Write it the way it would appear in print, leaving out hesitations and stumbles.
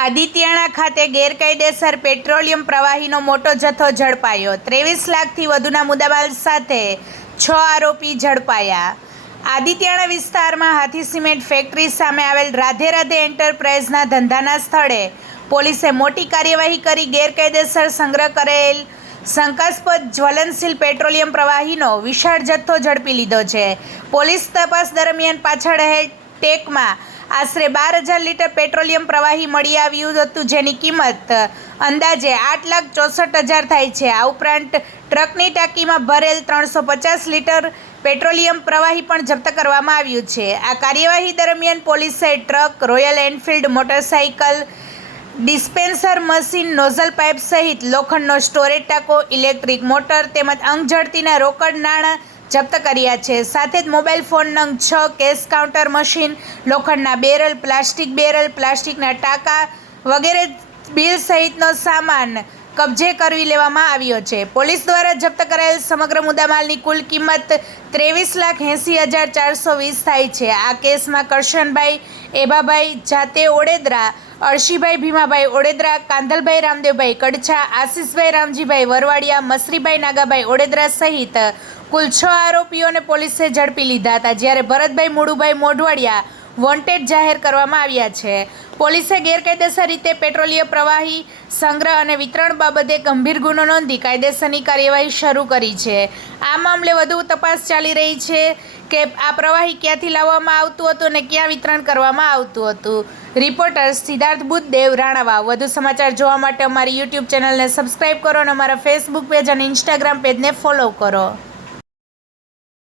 આદિત્યાણા ખાતે ગેરકાયદેસર પેટ્રોલિયમ પ્રવાહીનો મોટો જથ્થો ઝડપાયો। 23 લાખથી વધુના મુદ્દામાલ સાથે 6 આરોપી ઝડપાયા। આદિત્યાણા વિસ્તારમાં હાથી સિમેન્ટ ફેક્ટરી સામે આવેલ રાધે રાધે એન્ટરપ્રાઇઝના ધંધાના સ્થળે પોલીસે મોટી કાર્યવાહી કરી ગેરકાયદેસર સંગ્રહ કરેલ શંકાસ્પદ જ્વલનશીલ પેટ્રોલિયમ પ્રવાહીનો વિશાળ જથ્થો ઝડપી લીધો છે। પોલીસ તપાસ દરમિયાન પાછળ રહેલ ટેકમાં આશરે 12,000 લીટર પેટ્રોલિયમ પ્રવાહી મળી આવ્યું હતું, જેની કિંમત અંદાજે 8,64,000 થાય છે। આ ઉપરાંત ટ્રકની ટાંકીમાં ભરેલ 350 લીટર પેટ્રોલિયમ પ્રવાહી પણ જપ્ત કરવામાં આવ્યું છે। આ કાર્યવાહી દરમિયાન પોલીસે truck, royal Enfield motorcycle, dispenser machine, nozzle pipe સહિત લોખંડનો સ્ટોરેજ ટાંકો, ઇલેક્ટ્રિક મોટર તેમજ અંગઝડતીના રોકડ નાણાં જપ્ત કર્યા છે। સાથે જ મોબાઈલ ફોન નંગ 6, કેશ કાઉન્ટર મશીન, લોખંડના બેરલ, પ્લાસ્ટિકના ટાંકા વગેરે બિલ સહિતનો સામાન કબજે કરી લેવામાં આવ્યો છે। પોલીસ દ્વારા જપ્ત કરાયેલ સમગ્ર મુદ્દામાલની કુલ કિંમત 23,80,420 થાય છે। આ કેસમાં કરશનભાઈ એભાભાઈ જાતે ઓડેદરા, અળશીભાઈ ભીમાભાઈ ઓડેદરા, કાંધલભાઈ રામદેવભાઈ કડછા, આશીષભાઈ રામજીભાઈ વરવાડિયા, મસરીભાઈ નાગાભાઈ ઓડેદરા સહિત કુલ 6 આરોપીઓને પોલીસે ઝડપી લીધા હતા, જ્યારે ભરતભાઈ મુળુભાઈ મોઢવાડિયા વોન્ટેડ જાહેર કરવામાં આવ્યા છે। પોલીસે ગેરકાયદેસર રીતે પેટ્રોલિયમ પ્રવાહી સંગ્રહ અને વિતરણ બાબતે ગંભીર ગુનો નોંધી કાયદેસરની કાર્યવાહી શરૂ કરી છે। આ મામલે વધુ તપાસ ચાલી રહી છે કે આ પ્રવાહી ક્યાંથી લાવવામાં આવતું હતું અને ક્યાં વિતરણ કરવામાં આવતું હતું। રિપોર્ટર સિદ્ધાર્થ બુદ્ધદેવ, રાણાવાવ। વધુ સમાચાર જોવા માટે અમારી યુટ્યુબ ચેનલને સબસ્ક્રાઈબ કરો અને અમારા ફેસબુક પેજ અને ઇન્સ્ટાગ્રામ પેજને ફોલો કરો।